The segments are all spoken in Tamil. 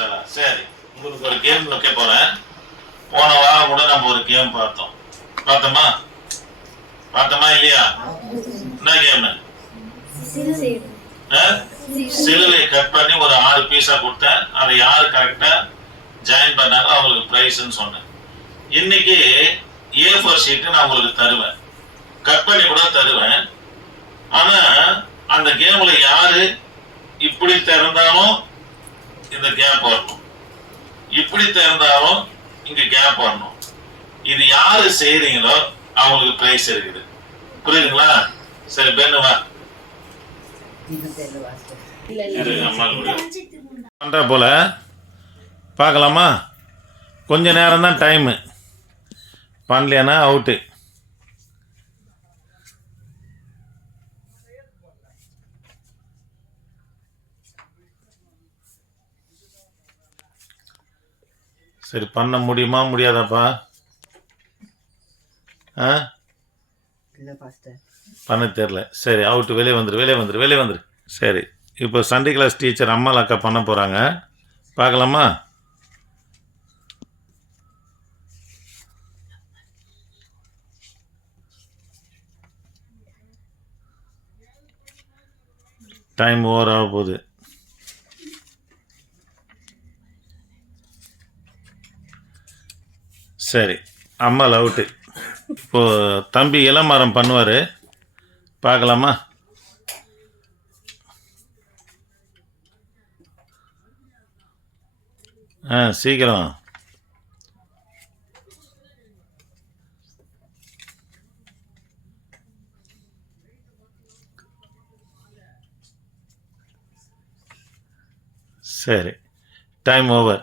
ஆக்சுவலா சரி உங்களுக்கு ஒரு கேம் வைக்க போறேன். போன வாரம் கூட நம்ம ஒரு கேம் பார்த்தோம். பார்த்தோமா? பார்த்தோமா இல்லையா? என்ன கேம் சிலுவை கட் பண்ணி ஒரு ஆறு பீஸா கொடுத்தேன். அதை யாரு கரெக்டா ஜாயின் பண்ணாங்க அவங்களுக்கு பிரைஸ்ன்னு சொன்னேன். இன்னைக்கு ஏ ஃபோர் ஷீட் நான் உங்களுக்கு தருவேன். கட் பண்ணி கூட தருவேன். ஆனா அந்த கேம்ல யாரு இப்படி திறந்தாலும் இந்த கேப் வரணும். இப்படி திறந்தாலும் இங்க கேப் வரணும். இது யாரு செய்யறீங்களோ அவங்களுக்கு பிரைஸ் இருக்குது. புரியுதுங்களா? சரி பெண்ணுவா இரு, பண்ற போல. பார்க்கலாமா? கொஞ்ச நேரம் தான் டைமு பண்ணலையானா அவுட்டு சரி பண்ண முடியுமா முடியாதாப்பா? ஆ? பண்ண தெரில சரி அவுட்டு வெளியே வந்துரு வெளியே வந்துரு வெளியே வந்துரு. சரி இப்போ சண்டே கிளாஸ் டீச்சர் அம்மாள் அக்கா பண்ண போகிறாங்க பார்க்கலாமா? டைம் ஓவர் ஆக போகுது. சரி அம்மாள் அவுட்டு இப்போது தம்பி இளமரம் பண்ணுவார். பார்க்கலாமா? ஆ சீக்கிரம். சரி டைம் ஓவர்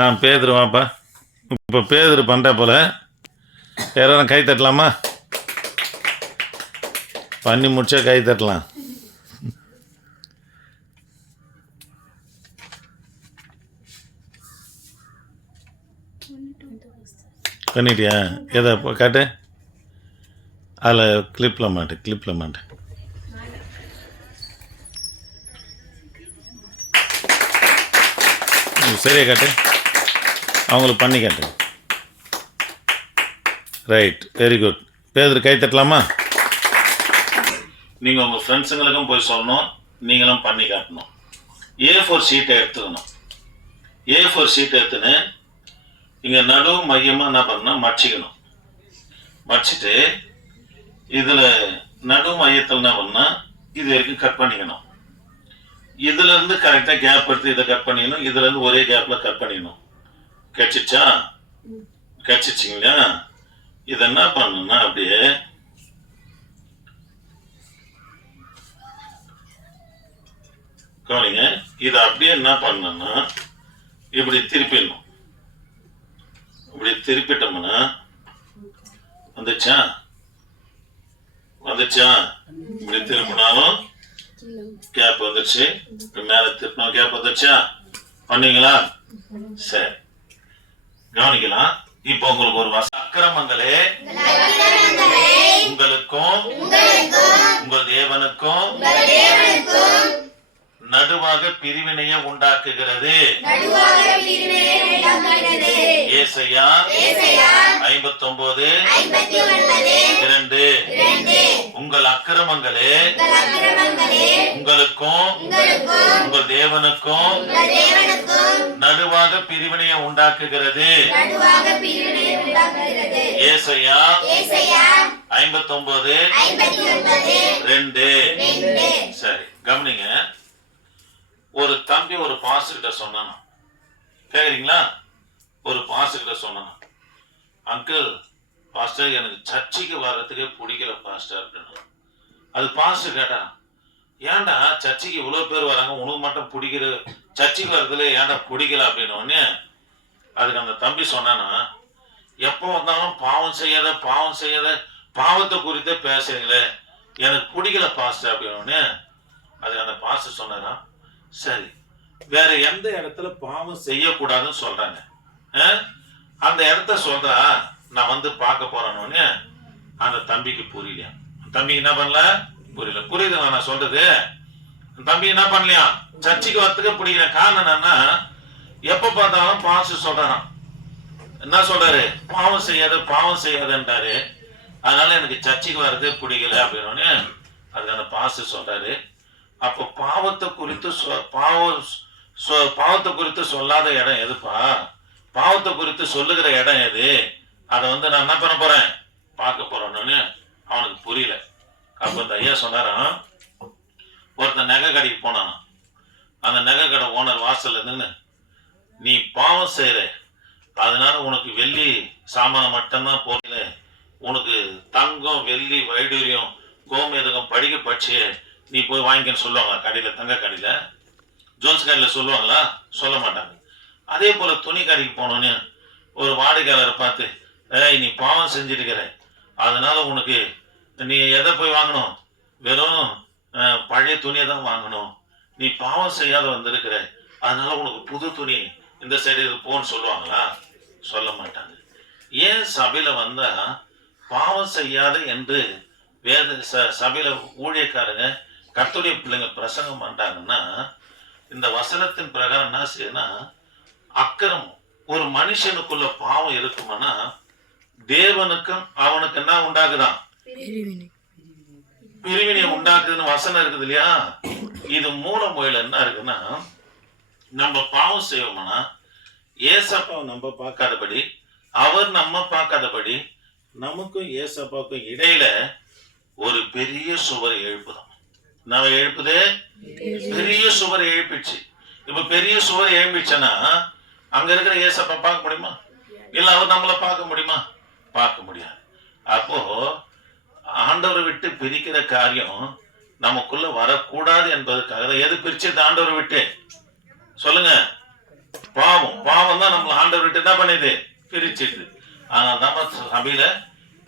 ஆ பேதுருவாப்பா இப்போ பேதர் பண்ணுற போல. யாரும் கை தட்டலாமா? பண்ணி முடிச்சா கை தட்டலாம். பண்ணிட்டியா? எதை இப்போ காட்டு. அதில் கிளிப்பில் மாட்டு கிளிப்பில் மாட்டு. சரியா காட்டு. அவங்களுக்கு பண்ணி காட்டு. ரைட் வெரி குட் பேதர் கை தட்டலாமா? நீங்கள் உங்கள் ஃப்ரெண்ட்ஸுங்களுக்கும் போய் சொல்லணும். நீங்களும் பண்ணி காட்டணும். ஏ ஃபோர் ஷீட்டை எடுத்துக்கணும். ஏ ஃபோர் ஷீட் எடுத்துன்னு இங்கே நடு மையமாக என்ன பண்ணணும்? மடிச்சிக்கணும். மடிச்சிட்டு இதில் நடு மையத்தில் என்ன பண்ணால் இது வரைக்கும் கட் பண்ணிக்கணும். இதுல இருந்து கரெக்டாக கேப் எடுத்து இதை கட் பண்ணிக்கணும். இதுல இருந்து ஒரே கேப்பில் கட் பண்ணிக்கணும். கிடைச்சிச்சா கிடைச்சிச்சிங்களா இது என்ன பண்ணுன்னா அப்படியே கவனிங்க இதை அப்படியே என்ன பண்ணணும்னா இப்படி திருப்பிடணும். இப்படி திருப்பிட்டோம்னா வந்துச்சா? வந்துச்சா? இப்படி திருப்பினாலும் கேப் வந்துருச்சு. மேல திருப்பினா கேப் வந்துருச்சா? பண்ணீங்களா? சரி. கவனிக்கலாம். இப்போ உங்களுக்கு ஒரு வச அக்கிரமங்களே உங்களுக்கும் உங்கள் தேவனுக்கும் நடுவாக பிரிவினையை உண்டாக்குகிறது. ஏசையா ஐம்பத்தொன்பது இரண்டு. உங்கள் அக்கிரமங்களே. உங்களுக்கும் உங்கள் தேவனுக்கும் நடுவாக பிரிவினையை உண்டாக்குகிறது. ஏசையா ஐம்பத்தொன்பது ரெண்டு. சரி கவனிங்க. ஒரு தம்பி ஒரு பாஸ் கிட்ட சொன்னானா? கேக்குறீங்களா? ஒரு பாஸ் கிட்ட சொன்னானா? அங்கிள் பாஸ்டர் எனக்கு சர்ச்சுக்கு வர்றதுக்கே பிடிக்கல பாஸ்டர் அப்படின்னு அது பாஸ்டர் கேட்டான் ஏன்டா சர்ச்சைக்கு இவ்வளவு பேர் வராங்க? உனக்கு மட்டும் பிடிக்கிற சர்ச்சைக்கு வர்றதுல ஏன்டா பிடிக்கல அப்படின்னு அதுக்கு அந்த தம்பி சொன்னானா எப்போ வந்தாலும் பாவம் செய்யாத பாவம் செய்யாத பாவத்தை குறித்தே பேசுறீங்களே எனக்கு பிடிக்கல பாஸ்டர் அப்படின்னு அதுக்கு அந்த பாஸ்டர் சொன்னாரா சரி வேற எந்த இடத்துல பாவம் செய்யக்கூடாதுன்னு சொல்றாங்க? ஆ? அந்த இடத்த சொல்றா நான் வந்து பார்க்க போறேன்னு அந்த தம்பிக்கு புரியல. தம்பிக்கு என்ன பண்ணல? புரியல. புரியுதுங்களா நான் சொல்றது. தம்பி என்ன பண்ணலையா? சர்ச்சைக்கு வரத்துக்கு பிடிக்கிற காரணம் என்னன்னா எப்ப பார்த்தாலும் பாசு சொல்றான் என்ன சொல்றாரு? பாவம் செய்யாத பாவம் செய்யாதன்றாரு. அதனால எனக்கு சர்ச்சைக்கு வர்றது பிடிக்கல அப்படின்னு அதுக்கான பாசு சொல்றாரு. அப்போ பாவத்தை குறித்து சொ- பாவம் சொ- பாவத்தை குறித்து சொல்லாத இடம் எதுப்பா? பாவத்தை குறித்து சொல்லுகிற இடம் எது? அதை வந்து நான் என்ன பண்ண போறேன்? பார்க்க போறேன்னு அவனுக்கு புரியல. அப்ப இந்த ஐயா சொன்னாராம் ஒருத்தன் நகை கடைக்கு போனான். அந்த நகை கடை ஓனர் வாசல்ல நின்று நீ பாவம் செய்யற. அதனால உனக்கு வெள்ளி சாமானை மட்டும்தான் போகல உனக்கு தங்கம் வெள்ளி வைடூரியம் கோமேதகம் படிக்க பட்சி நீ போய் வாங்கிக்கன்னு சொல்லுவாங்க கடையில தங்க கடையில. ஜோன்ஸ் கடையில சொல்லுவாங்களா? சொல்ல மாட்டாங்க. அதே போல துணி கடைக்கு போனோன்னு ஒரு வாடிக்கையாளரை பார்த்து ஏய் நீ பாவம் செஞ்சிருக்கிற அதனால உனக்கு நீ எதை போய் வாங்கணும்? வெறும் பழைய துணியை தான் வாங்கணும். நீ பாவம் செய்யாத வந்திருக்கிற. அதனால உனக்கு புது துணி இந்த சைடு இது போன்னு சொல்லுவாங்களா? சொல்ல மாட்டாங்க. ஏன் சபையில வந்தா பாவம் செய்யாத என்று வேத ச சபையில ஊழியக்காரங்க கத்துடைய பிள்ளைங்க பிரசங்கம் பண்ணிட்டாங்கன்னா இந்த வசனத்தின் பிரகாரம் என்ன செய்யுதுன்னா அக்கிரமம் ஒரு மனுஷனுக்குள்ள பாவம் இருக்குமானா தேவனுக்கும் அவனுக்கு என்ன உண்டாகுதான்? பிரிவினை. உண்டாக்குன்னு வசனம் இருக்குது இல்லையா? இது மூல மொழியில என்ன இருக்குன்னா நம்ம பாவம் செய்வோம்னா ஏசப்பா நம்ம பார்க்காதபடி அவர் நம்ம பார்க்காதபடி நமக்கும் ஏசப்பாவுக்கும் இடையில ஒரு பெரிய சுவரை எழுப்புதான் நம்ம எழுப்புதே? பெரிய சுவரை எழுப்பிச்சு. இப்ப பெரிய சுவரை எழுப்பிச்சனா அங்க இருக்கிற ஏசப்பா பார்க்க முடியுமா? இல்ல அவர் நம்மளை பார்க்க முடியுமா? பார்க்க முடியாது. அப்போ ஆண்டவரை விட்டு பிரிக்கிற காரியம் நமக்குள்ள வரக்கூடாது என்பதற்காக தான். எது பிரிச்சது ஆண்டவரை விட்டு? சொல்லுங்க. பாவம். பாவம் தான் நம்ம ஆண்டவர் விட்டு என்ன பண்ணுது? பிரிச்சிடுது ஆனால் நம்ம சபையில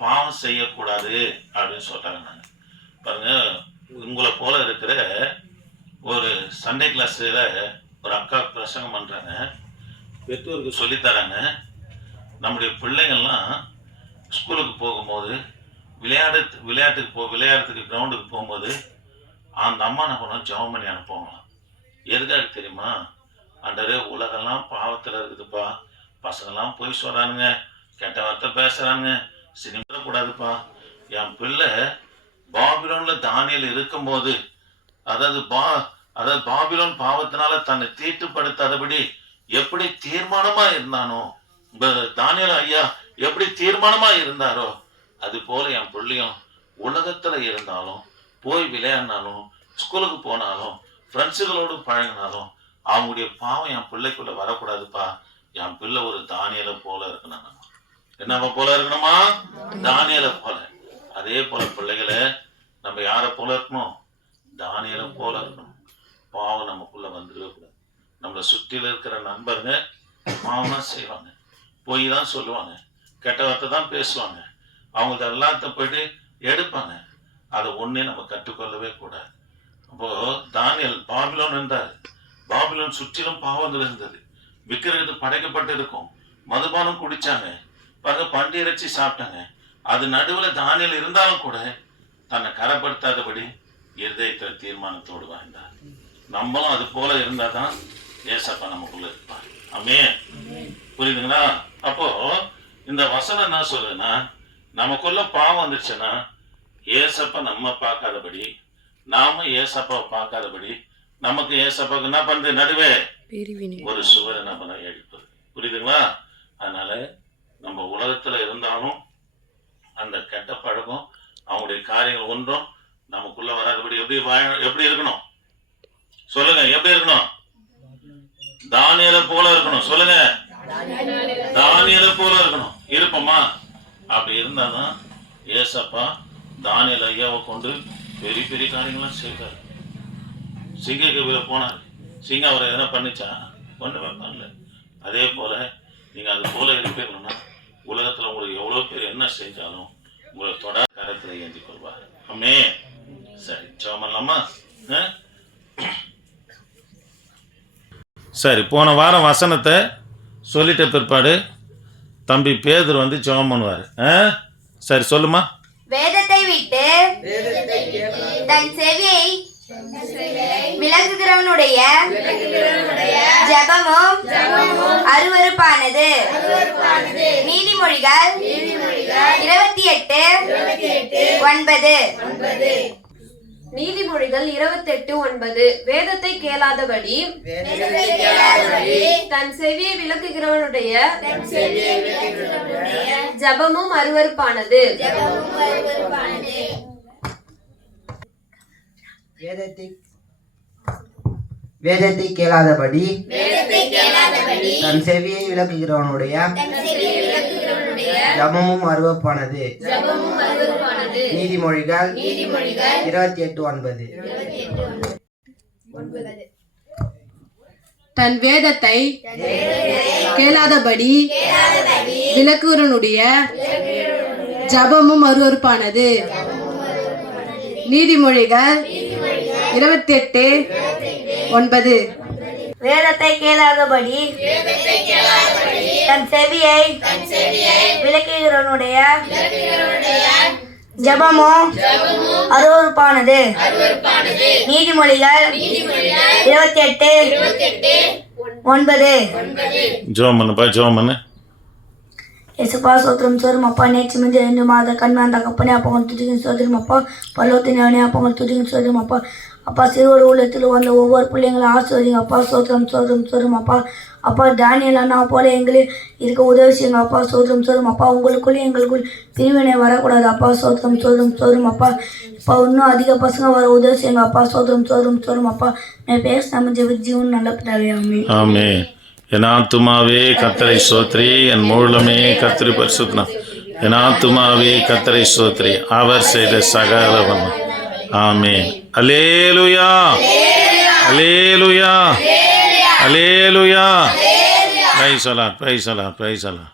பாவம் செய்யக்கூடாது அப்படின்னு சொல்றாங்க நாங்க. பாருங்க உங்களை போல இருக்கிற ஒரு சண்டே கிளாஸ்ல ஒரு அக்கா பிரசங்கம் பண்றாங்க. பெற்றோருக்கு சொல்லித்தராங்க நம்முடைய பிள்ளைங்கள்லாம் ஸ்கூலுக்கு போகும்போது விளையாடு விளையாட்டுக்கு போ விளையாடுறதுக்கு கிரவுண்டுக்கு போகும்போது அந்த அம்மா என்ன பண்ணுவோம் ஜெபம் பண்ணி அனுப்புவாங்களாம். எதுக்காக தெரியுமா? அண்டரே உலகெல்லாம் பாவத்தில் இருக்குதுப்பா. பசங்கெல்லாம் போய் சொல்கிறானுங்க கெட்ட வார்த்தை பேசுகிறானுங்க சினிமா கூடாதுப்பா என் பிள்ளை பாபிலோனில் தானியல் இருக்கும்போது அதாவது பா அதாவது பாபிலோன் பாவத்தினால தன்னை தீட்டுப்படுத்தாதபடி எப்படி தீர்மானமாக இருந்தானோ தானியல் ஐயா எப்படி தீர்மானமாக இருந்தாரோ அது போல என் பிள்ளையும் உலகத்துல இருந்தாலும் போய் விளையாடினாலும் ஸ்கூலுக்கு போனாலும் ஃப்ரெண்ட்ஸுகளோடு பழகினாலும் அவங்களுடைய பாவம் என் பிள்ளைக்குள்ள வரக்கூடாதுப்பா. என் பிள்ளை ஒரு தானியலை போல இருக்கணும் என்னவா போல இருக்கணுமா தானியலை போல. அதே போல பிள்ளைகளை நம்ம யாரை போல இருக்கணும்? தானியலை போல இருக்கணும். பாவம் நமக்குள்ள வந்துடவே கூடாது. நம்மளை சுற்றில இருக்கிற நண்பருங்க பாவம் தான் செய்வாங்க. பொய் தான் சொல்லுவாங்க. கெட்ட வார்த்தை தான் பேசுவாங்க. அவங்க எல்லாத்தையும் போயிட்டு எடுப்பாங்க. அதை ஒண்ணே நம்ம கற்றுக்கொள்ளவே கூடாது. அப்போ தானியல் பாபிலோன் இருந்தார் பாபிலோன் சுற்றிலும் பாவங்கள் இருந்தது விக்கிரகத்து படைக்கப்பட்டு இருக்கும். மதுபானம் குடிச்சாங்க. பாருங்க பண்டி இறைச்சி சாப்பிட்டாங்க. அது நடுவுல தானியல் இருந்தாலும் கூட தன்னை கரப்படுத்தாதபடி இருதயத்தில் தீர்மானத்தோடு வாழ்ந்தார். நம்மளும் அது போல இருந்தாதான் ஏசப்பா நமக்குள்ள இருப்பார். அமே புரியுதுங்களா? அப்போ இந்த வசனம் என்ன சொல்லுதுன்னா நமக்குள்ள பாவம் வந்துச்சுன்னா ஏசப்பா நம்ம பார்க்காதபடி நாம ஏசப்பாவை பார்க்காதபடி நமக்கு ஏசப்பாவுக்கு என்ன பண்ணுது நடுவே பிரிவினை. ஒரு சுவரை நம்ம எழுப்புது. புரியுதுங்களா? அதனால நம்ம உலகத்துல இருந்தாலும் அந்த கெட்ட பழக்கம் அவங்களுடைய காரியங்கள் ஒன்றும் நமக்குள்ள வராதபடி எப்படி எப்படி இருக்கணும்? சொல்லுங்க எப்படி இருக்கணும்? தானியலை போல இருக்கணும். சொல்லுங்க. தானியலை போல இருக்கணும். இருப்போமா? அப்படி இருந்தாதான் ஏசப்பா தானியல் ஐயாவை கொண்டு பெரிய பெரிய காரியங்களாம் செய்தார். சிங்க போனார். சிங்கம் அவரை எதனா பண்ணிச்சா? ஒன்றுமே பண்ணல. அதே போல நீங்கள் அது போல இருப்பீங்கன்னா உலகத்தில் உங்களுக்கு எவ்வளோ பேர் என்ன செஞ்சாலும் உங்களை தொட கரத்தில் ஏந்தி கொள்வார். அம்மே. சரி சோமல்லாமா சரி போன வாரம் வசனத்தை சொல்லிட்ட பிற்பாடு தம்பி பேதர் வந்து ஜெபம் பண்ணுவார். ஆ? சரி சொல்லுமா? வேதத்தை விட்டு தன் செவியை விளக்குகிறவனுடைய ஜெபமும் அருவருப்பானது. நீதிமொழிகள் இருபத்தி எட்டு ஒன்பது. நீதிமொழிகள் இருபத்தெட்டு ஒன்பது. வேதத்தை கேளாதபடி தன் செவியை விளக்குகிறவனுடைய ஜபமும் அருவருப்பானது. வேதத்தை வேதத்தை கேளாதபடி தன் செவியை விளக்குகிறவனுடைய ஜபமும் அருவப்பானது நீதிமொழிகள் இருபத்தி எட்டு ஒன்பது. தன் வேதத்தை கேளாதபடி விளக்குகிறனுடைய ஜபமும் அருவருப்பானது. நீதிமொழிகள் இருபத்தி எட்டு ஒன்பது. வேதத்தை கேளாதபடி தன் செவியை விளக்குகிறவனுடைய ஜெபமும் அருவருப்பானது நீதிமொழிகள் இருபத்தி எட்டு ஒன்பது ஜோம் பண்ணுப்பா ஜோம் பண்ணு యేసుపా స్తోత్రం సోదరం అప్ప నేర్చి మంది రెండు మాద కన్మాంత కప్పని అప్పగలు తుదిగిన సోదరం అప్ప பல்லோத்தின் அவனே அப்பங்கள் துதிங்க சோதரும் அப்பா அப்பா சிறுவர் ஊழியத்தில் வந்த ஒவ்வொரு பிள்ளைங்களும் ஆசிரியங்க அப்பா சோதரம் சோதரம் அப்பா அப்பா டேனியல் அண்ணா போல எங்களே இருக்க உதவி செய்யுங்க. அப்பா சோதரம் சோதரம் அப்பா உங்களுக்குள்ளே எங்களுக்குள் பிரிவினை வரக்கூடாது. அப்பா சோதரம் சோதரம் சோதரும் அப்பா இப்போ இன்னும் அதிக பசங்க வர உதவி செய்யுங்க. அப்பா சோதரம் சோதரம் சோதரம் அப்பா நான் பேச நம்ம ஜெப ஜீவன் நல்ல பிதாவே. ஆமே என் ஆத்துமாவே கத்தரை சோத்ரி என் மூலமே கத்திரி பரிசுத்தனா. என் ஆத்துமாவே கத்தரை சோத்ரி அவர் செய்த சகலவன் ஆமே அலேலுயா அலேலுயா அலேலுயா பிரைசலா பிரைசலா பிரைசலா